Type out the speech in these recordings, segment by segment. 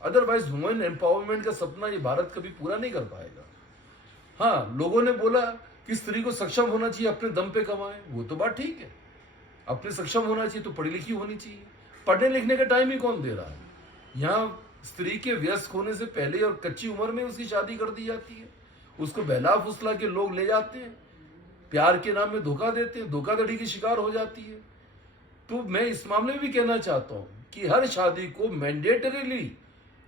Otherwise women empowerment का सपना ये भारत कभी पूरा नहीं कर पाएगा। हाँ, लोगों ने बोला कि स्त्री को सक्षम होना चाहिए, अपने दम पे कमाए, वो तो बात ठीक है। अपने सक्षम होना चाहिए तो पढ़ी लिखी होनी चाहिए। पढ़ने लिखने का टाइम ही कौन दे रहा है? यहाँ स्त्री के वयस्क होने से पहले और कच्ची उम्र में उसकी शादी कर दी जाती है। उसको बहला फुसला के लोग ले जाते हैं, प्यार के नाम में धोखा देते हैं, धोखाधड़ी की शिकार हो जाती है। तो मैं इस मामले में भी कहना चाहता हूं कि हर शादी को मैंडेटरीली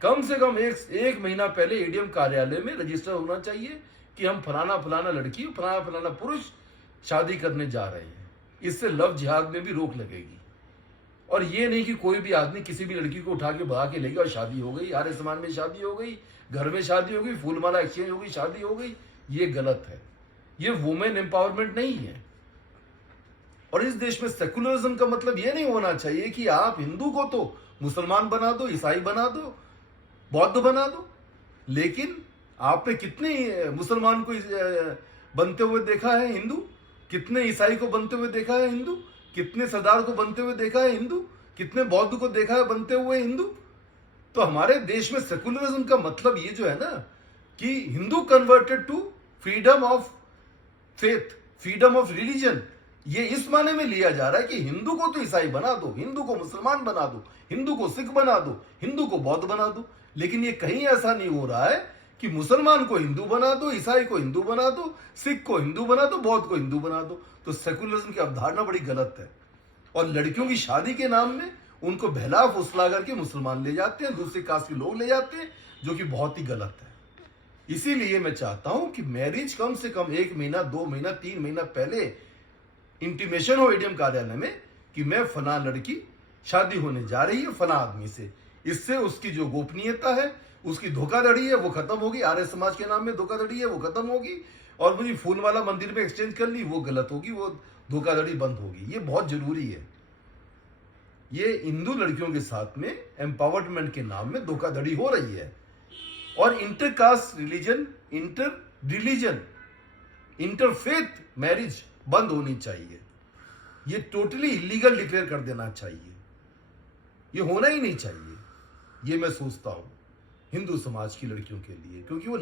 कम से कम एक महीना पहले एडीएम कार्यालय में रजिस्टर होना चाहिए कि हम फलाना फलाना लड़की, फलाना फलाना पुरुष शादी करने जा रहे हैं। इससे लव जिहाद में भी रोक लगेगी। और ये नहीं कि कोई भी आदमी किसी भी लड़की को उठा के भगा के ले गया और शादी हो गई, आर्य समाज में शादी हो गई, घर में शादी हो गई, फूलमाला एक्सचेंज हो गई, शादी हो गई। ये गलत है। ये वुमेन एम्पावरमेंट नहीं है। और इस देश में सेकुलरिज्म का मतलब ये नहीं होना चाहिए कि आप हिंदू को तो मुसलमान बना दो, ईसाई बना दो, बौद्ध बना दो। लेकिन आपने कितने मुसलमान को बनते हुए देखा है हिंदू? कितने ईसाई को बनते हुए देखा है हिंदू? कितने सरदार को बनते हुए देखा है हिंदू? कितने बौद्ध को देखा है बनते हुए हिंदू? तो हमारे देश में सेकुलरिज्म का मतलब ये जो है ना कि Hindu converted to freedom of faith, freedom of religion, ये इस माने में लिया जा रहा है कि हिंदू को तो ईसाई बना दो, हिंदू को मुसलमान बना दो, हिंदू को सिख बना दो, हिंदू को बौद्ध बना दो। लेकिन ये कहीं ऐसा नहीं हो रहा है कि मुसलमान को हिंदू बना दो, ईसाई को हिंदू बना दो, सिख को हिंदू बना दो, बौद्ध को हिंदू बना दो। तो सेकुलरिज्म की अवधारणा बड़ी गलत है। और लड़कियों की शादी के नाम में उनको बहला फुसला करके मुसलमान ले जाते हैं, दूसरी कास्ट के लोग ले जाते हैं, जो कि बहुत ही गलत है। इसीलिए मैं चाहता हूं कि मैरिज कम से कम 1 महीना, 2 महीना, 3 महीना पहले इंटीमेशन हो एडीएम कार्यालय में कि मैं फला लड़की शादी होने जा रही है फला आदमी से। इससे उसकी जो गोपनीयता है, उसकी धोखाधड़ी है, वो खत्म होगी। आर्य समाज के नाम में धोखाधड़ी है, वो खत्म होगी। और मुझे फूल वाला मंदिर में एक्सचेंज कर ली, वो गलत होगी, वो धोखाधड़ी बंद होगी। ये बहुत जरूरी है। ये हिंदू लड़कियों के साथ में एम्पावरमेंट के नाम में धोखाधड़ी हो रही है। और इंटरकास्ट रिलीजन, इंटरफेथ मैरिज बंद होनी चाहिए। ये टोटली इलीगल डिक्लेयर कर देना चाहिए। ये होना ही नहीं चाहिए। ये मैं सोचता हूं हिंदू समाज की लड़कियों के लिए, क्योंकि वो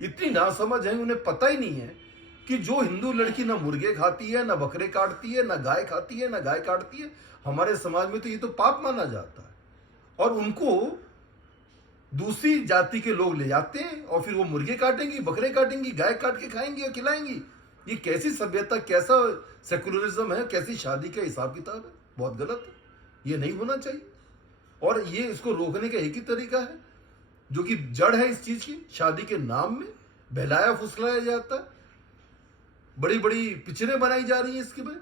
इतनी नासमझ है, उन्हें पता ही नहीं है कि जो हिंदू लड़की ना मुर्गे खाती है, ना बकरे काटती है, ना गाय खाती है, ना गाय काटती है, हमारे समाज में तो ये तो पाप माना जाता है। और उनको दूसरी जाति के लोग ले जाते हैं और फिर वो मुर्गे काटेंगी, बकरे काटेंगी, गाय काट के खाएंगी और खिलाएंगी। ये कैसी सभ्यता, कैसा सेकुलरिज्म है, कैसी शादी का हिसाब किताब है? बहुत गलत है। ये नहीं होना चाहिए। और ये इसको रोकने का एक ही तरीका है, जो कि जड़ है इस चीज की, शादी के नाम में बहलाया फुसलाया जाता है। बड़ी बड़ी पिक्चरें बनाई जा रही हैं इसके में।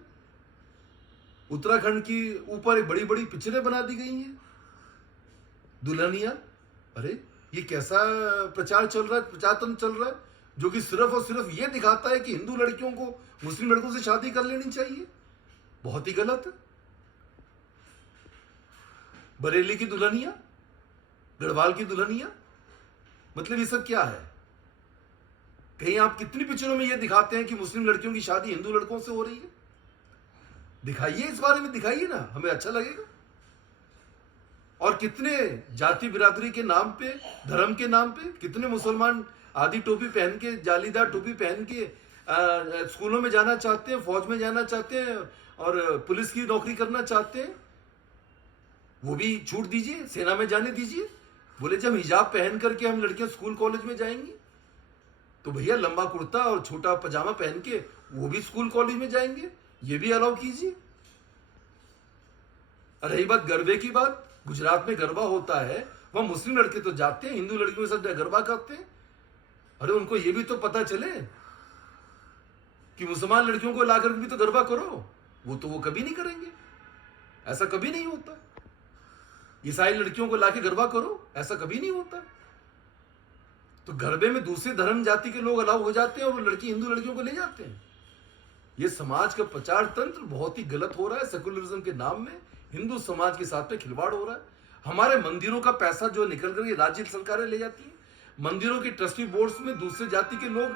उत्तराखंड की ऊपर बड़ी बड़ी पिक्चरें बना दी गई हैं, दुल्हनिया। अरे ये कैसा प्रचार चल रहा है, प्रचार चल रहा है, जो कि सिर्फ और सिर्फ ये दिखाता है कि हिंदू लड़कियों को मुस्लिम लड़कों से शादी कर लेनी चाहिए। बहुत ही गलत है। बरेली की दुल्हनिया, गढ़वाल की दुल्हनिया, मतलब ये सब क्या है? कहीं आप कितनी पिक्चरों में ये दिखाते हैं कि मुस्लिम लड़कियों की शादी हिंदू लड़कों से हो रही है? दिखाइए, इस बारे में दिखाइए ना, हमें अच्छा लगेगा। और कितने जाति बिरादरी के नाम पे, धर्म के नाम पे, कितने मुसलमान आधी टोपी पहन के, जालीदार टोपी पहन के स्कूलों में जाना चाहते हैं, फौज में जाना चाहते हैं और पुलिस की नौकरी करना चाहते हैं। वो भी छूट दीजिए, सेना में जाने दीजिए। बोले जब हिजाब पहन करके हम लड़कियां स्कूल कॉलेज में जाएंगी, तो भैया लंबा कुर्ता और छोटा पजामा पहन के वो भी स्कूल कॉलेज में जाएंगे, ये भी अलाउ कीजिए। रही बात गरबे की बात, गुजरात में गरबा होता है, वह मुस्लिम लड़के तो जाते हैं, हिंदू लड़कियों के साथ गरबा करते हैं। अरे उनको ये भी तो पता चले कि मुसलमान लड़कियों को लाकर भी तो गरबा करो। वो तो वो कभी नहीं करेंगे, ऐसा कभी नहीं होता। ईसाई लड़कियों को लाके गरबा करो, ऐसा कभी नहीं होता। तो गरबे में दूसरे धर्म जाति के लोग अलाउ हो जाते हैं और लड़की हिंदू लड़कियों को ले जाते हैं। ये समाज का प्रचार तंत्र बहुत ही गलत हो रहा है। सेकुलरिज्म के नाम में हिंदू समाज के साथ में खिलवाड़ हो रहा है। हमारे मंदिरों का पैसा जो निकल कर ये राज्य सरकारें ले जाती है। मंदिरों के ट्रस्टी बोर्ड्स में दूसरे जाति के लोग